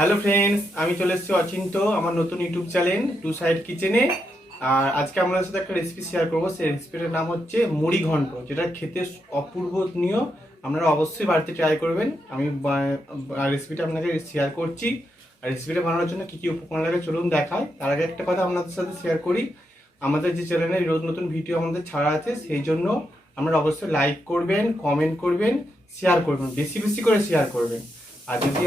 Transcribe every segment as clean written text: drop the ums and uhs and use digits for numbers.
Hello friends, আমি চলে এসেছি অচিন্ত আমার নতুন ইউটিউব চ্যানেল টু সাইড কিচেনে। আর আজকে আমাদের সাথে একটা রেসিপি শেয়ার করবো। সেই রেসিপিটার নাম হচ্ছে মুড়ি ঘন্ট, যেটা খেতে অপূর্বনীয়। আপনারা অবশ্যই বাড়িতে ট্রাই করবেন। আমি রেসিপিটা আপনাকে শেয়ার করছি। আর রেসিপিটা বানানোর জন্য কী কী উপকরণ লাগে চলুন দেখায়। তার আগে একটা কথা আপনাদের সাথে শেয়ার করি, আমাদের যে চ্যানেলে রোজ নতুন ভিডিও আমাদের ছাড়া আছে, সেই জন্য আপনারা অবশ্যই লাইক করবেন, কমেন্ট করবেন, শেয়ার করবেন, বেশি বেশি করে শেয়ার করবেন। আর যদি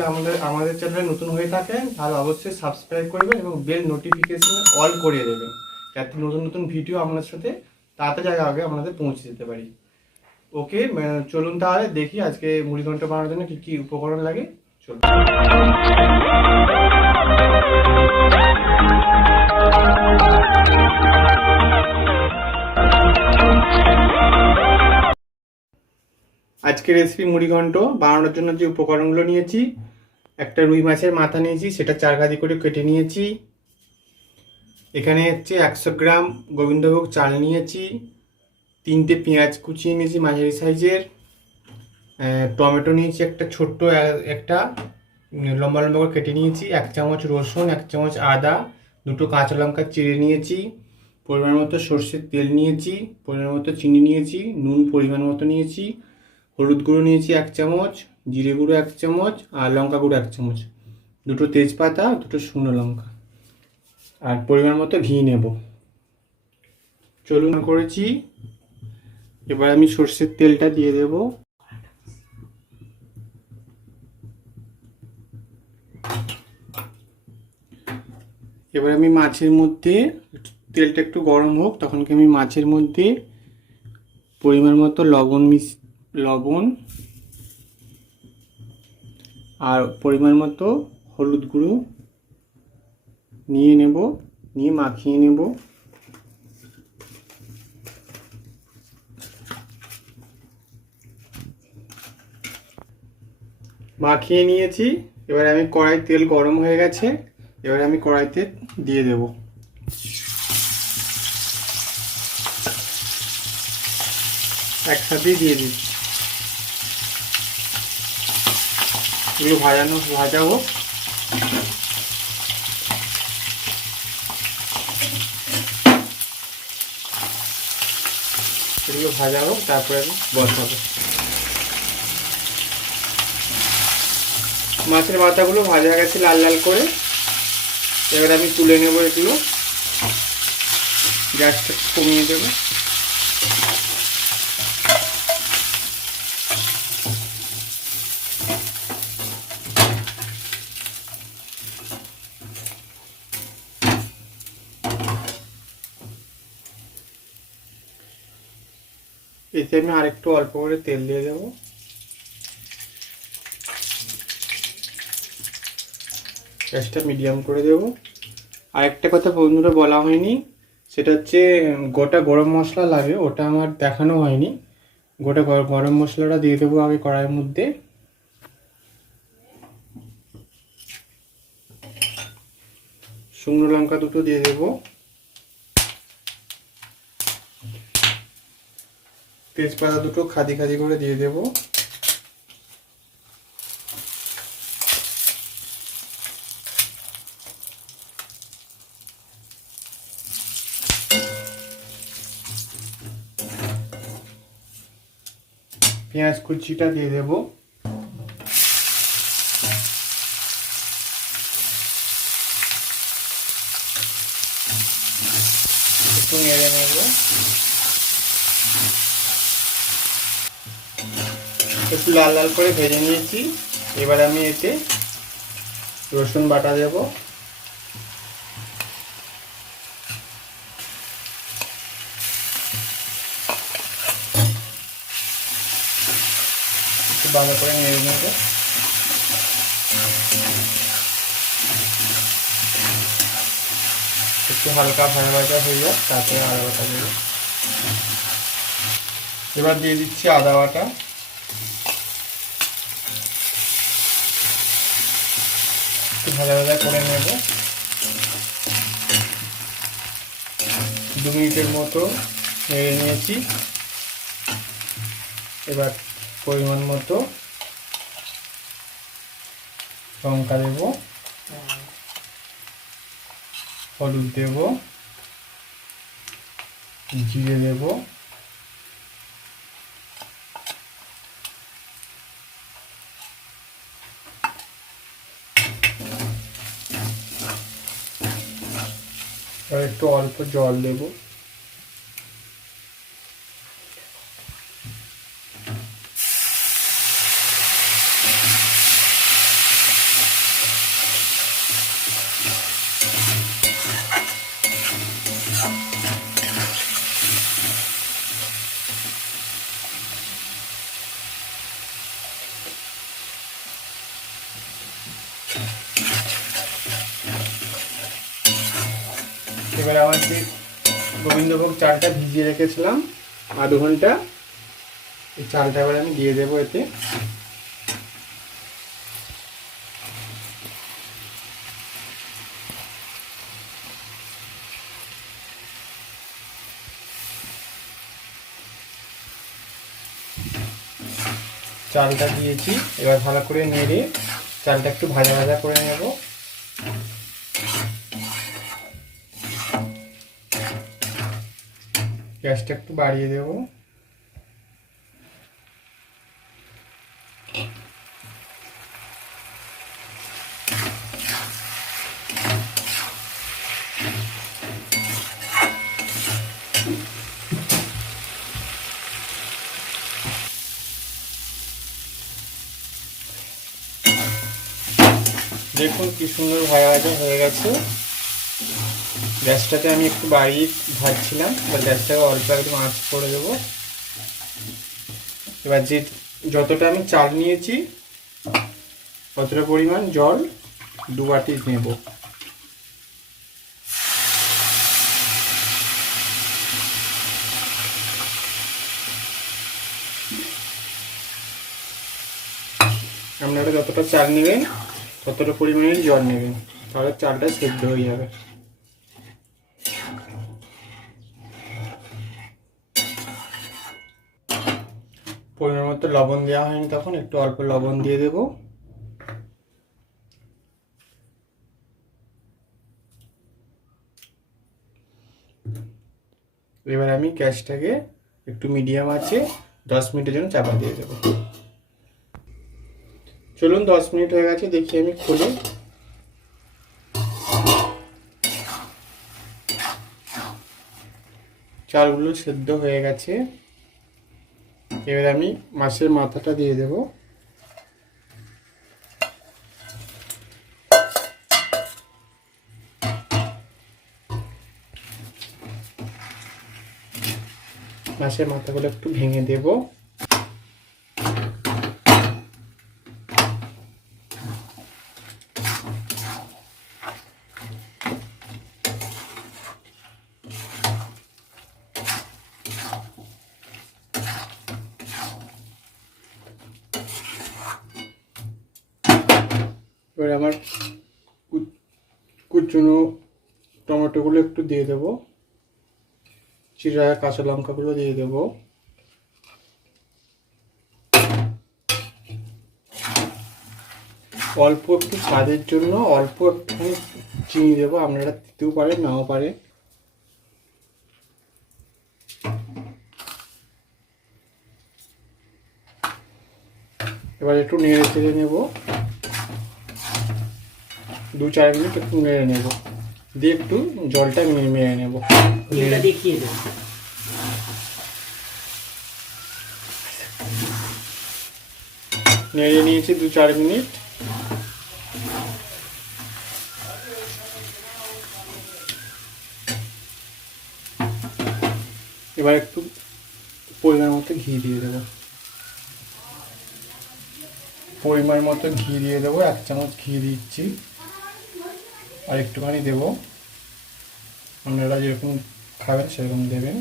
আমাদের চ্যানেলে নতুন হয়ে থাকেন তাহলে অবশ্যই সাবস্ক্রাইব করবেন এবং বেল নোটিফিকেশন অল করে দেবেন, যাতে নতুন নতুন ভিডিও আপনার সাথে তাড়াতাড়ি আগে আপনাদের পৌঁছে যেতে পারি। ওকে, চলুন তাহলে দেখি আজকে মুড়ি ঘন্ট বানানোর জন্য কী কী উপকরণ লাগে। চলুন। আজকের রেসিপি মুড়ি ঘন্ট বানানোর জন্য যে উপকরণগুলো নিয়েছি, একটা রুই মাছের মাথা নিয়েছি, সেটা 4 ভাজি করে কেটে নিয়েছি। এখানে হচ্ছে 100 গ্রাম গোবিন্দভোগ চাল নিয়েছি। 3টে পেঁয়াজ কুচিয়ে নিয়েছি মাঝারি সাইজের। টমেটো নিয়েছি একটা ছোট্ট, একটা লম্বা লম্বা করে কেটে নিয়েছি। 1 চামচ রসুন, 1 চামচ আদা, 2টো কাঁচা লঙ্কা চিড়ে নিয়েছি। পরিমাণ মতো সর্ষের তেল নিয়েছি, পরিমাণ মতো চিনি নিয়েছি, নুন পরিমাণ মতো নিয়েছি, হলুদ গুঁড়ো নিয়েছি 1 চামচ, জিরে গুঁড়ো 1 চামচ, আর লঙ্কা গুঁড়ো 1 চামচ, 2টো তেজপাতা, 2টো শুকনো লঙ্কা, আর পরিমাণ মতো ঘি নেব। চলুন করেছি। এবার আমি সর্ষের তেলটা দিয়ে দেব। এবার আমি মাছের মধ্যে, তেলটা একটু গরম হোক, তখনকে আমি মাছের মধ্যে পরিমাণ মতো লবণ আর পরিমাণ মতো হলুদ গুঁড়ো নিয়ে নেব, নিয়ে মাখিয়ে নেব। মাখিয়ে নিয়েছি। এবার আমি কড়াই, তেল গরম হয়ে গেছে, এবার আমি কড়াইতে দিয়ে দেব। একসাথেই দিয়ে দিচ্ছি। এগুলো ভাজা হোক। এগুলো ভাজা হোক, তারপরে আমি বসাবো। মাছের মাথাগুলো ভাজা গেছে লাল লাল করে। এবার আমি তুলে নেব এগুলো, গ্যাসটা কমিয়ে দেবো। এতে আমি আরেকটু অল্প করে তেল দিয়ে দেবো। গ্যাসটা মিডিয়াম করে দেবো। আরেকটা কথা বন্ধুরা বলা হয়নি, সেটা হচ্ছে গোটা গরম মশলা লাগে, ওটা আমার দেখানো হয়নি। গোটা গরম মশলাটা দিয়ে দেবো আগে কড়াইয়ের মধ্যে। শুকনো লঙ্কা 2টো দিয়ে দেবো। তেজপাতা 2টো খাদি খাদি করে দিয়ে দেবো। পেঁয়াজ কুচিটা দিয়ে দেবো। একটু নেড়ে নেব। একটু লাল লাল করে ভেজে নিয়েছি। এবার আমি এতে রসুন বাটা দেব। একটু ভালো করে নেড়ে নেব। একটু হালকা ভাজা ভাজা হয়ে যাক, তারপরে আদা বাটা দেব। এবার দিয়ে দিচ্ছি আদা বাটা। একটু ভাজা ভাজা করে নেব। 2 মিনিটের মতো নেড়ে নিয়েছি। এবার পরিমাণ মতো লঙ্কা দেব। হলুদ দেব, জিরে দেব, আর একটু অল্প জল দেব। এবারে আমার যে গোবিন্দভোগ চালটা ভিজিয়ে রেখেছিলাম আধ ঘন্টা, এই চালটা এবার আমি দিয়ে দেবো এতে। চালটা দিয়েছি, এবার ভালো করে নেড়ে চালটা একটু ভাজা ভাজা করে নেব। গ্যাসটা একটু বাড়িয়ে দেব। দেখুন কি সুন্দর ভাজা ভাজা হয়ে গেছে। গ্যাসটাকে আমি একটু বাড়িয়ে ভাজছিলাম, এবার গ্যাসটাকে অল্প একদম আঁচ করে দেবো। এবার যতটা আমি চাল নিয়েছি ততটা পরিমাণ জল 2 বাটি নেব। আপনারা যতটা চাল নেবেন ততটা পরিমাণের জল নেবেন, তাহলে চালটা সেদ্ধ হয়ে যাবে। পরিমাণ মতো লবণ দেওয়া হয়নি, তখন একটু অল্প লবণ দিয়ে দেব। এবার আমি গ্যাসটাকে একটু মিডিয়াম আছে 10 মিনিটের জন্য চাপা দিয়ে দেবো। চলুন 10 মিনিট হয়ে গেছে, দেখি আমি খুলে। চালগুলো সেদ্ধ হয়ে গেছে। এবার আমি মাছের মাথাটা দিয়ে দেব। মাছের মাথাগুলো একটু ভেঙে দেব। এবার আমার কুচনো টমেটোগুলো একটু দিয়ে দেবো, চিরা কাঁচা লঙ্কাগুলো দিয়ে দেবো, অল্প একটু স্বাদের জন্য অল্প একটুখানি চিনি দেবো, আপনারা দিতেও পারেন নাও পারেন। এবার একটু নেড়ে চেড়ে নেব, 2-4 মিনিট একটু নেড়ে নেব, দিয়ে একটু জলটা মেরে নেব। দেখিয়ে দেব। নেড়ে নিয়েছি 2-4 মিনিট। এবার একটু পরিমাণ মতো ঘি দিয়ে দেবো, পরিমাণ মতো ঘি দিয়ে দেবো, 1 চামচ ঘি দিচ্ছি, আর একটুখানি দেবো, আপনারা যেরকম খাবেন সেরকম দেবেন।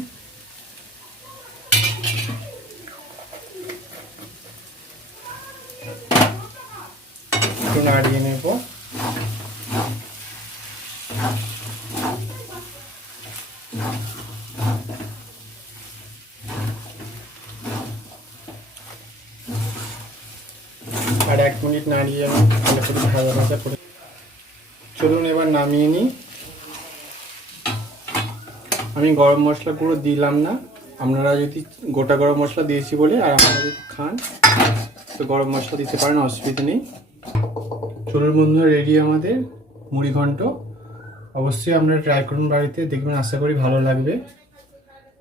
একটু নাড়িয়ে নেব। আর 1 মিনিট নাড়িয়ে আমি ভালো করে ভাজা ভাজা করে চলুন এবার নামিয়ে নিই। আমি গরম মশলা গুঁড়ো দিলাম না, আপনারা যদি গোটা গরম মশলা দিয়েছি বলে, আর আপনারা যদি খান তো গরম মশলা দিতে পারেন, অসুবিধা নেই। চলুন বন্ধুরা, রেডি আমাদের মুড়ি ঘন্ট। অবশ্যই আপনারা ট্রাই করুন বাড়িতে, দেখবেন আশা করি ভালো লাগবে।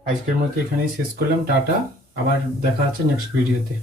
আজকের মতো এখানেই শেষ করলাম, টাটা, আবার দেখা হচ্ছে নেক্সট ভিডিওতে।